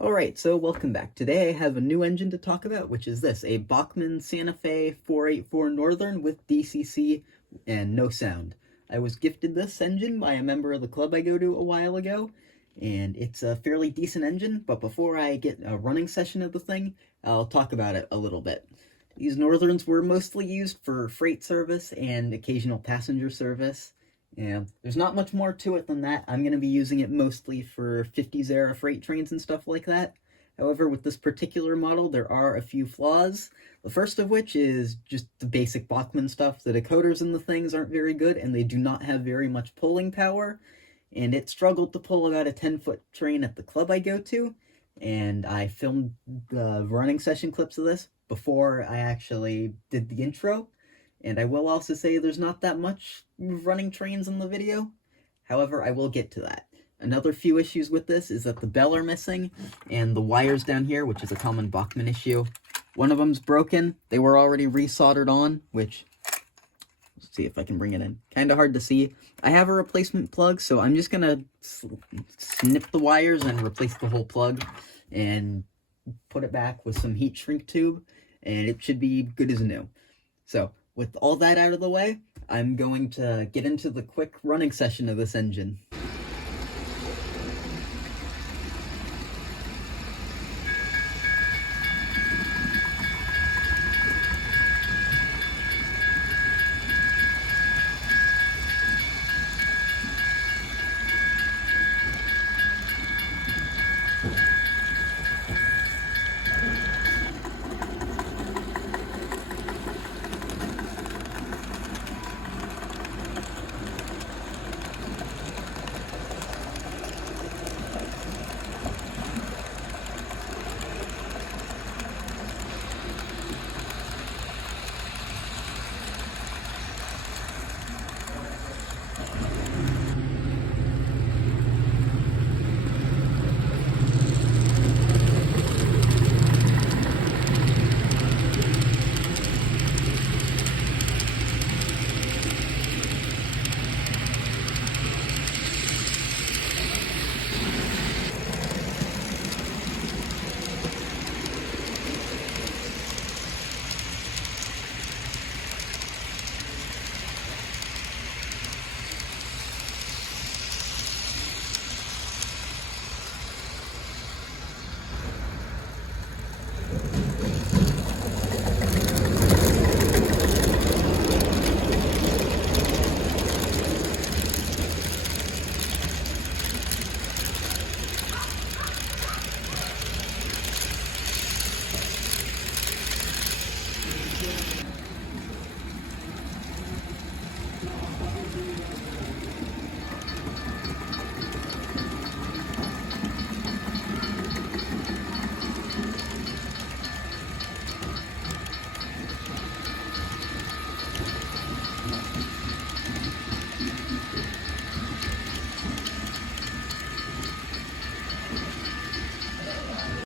Alright, so welcome back. Today I have a new engine to talk about, which is this, a Bachmann Santa Fe 484 Northern with DCC and no sound. I was gifted this engine by a member of the club I go to a while ago, and it's a fairly decent engine, but before I get a running session of the thing, I'll talk about it a little bit. These Northerns were mostly used for freight service and occasional passenger service. Yeah, there's not much more to it than that. I'm going to be using it mostly for 50s era freight trains and stuff like that. However, with this particular model, there are a few flaws. The first of which is just the basic Bachmann stuff. The decoders in the things aren't very good, and they do not have very much pulling power. And it struggled to pull about a 10-foot train at the club I go to, and I filmed the running session clips of this before I actually did the intro. And I will also say there's not that much running trains in the video. However, I will get to that. Another few issues with this is that the bell are missing, and the wires down here, which is a common Bachmann issue. One of them's broken. They were already resoldered on, which, let's see if I can bring it in. Kind of hard to see. I have a replacement plug, so I'm just going to snip the wires and replace the whole plug and put it back with some heat shrink tube, and it should be good as new. So, with all that out of the way, I'm going to get into the quick running session of this engine.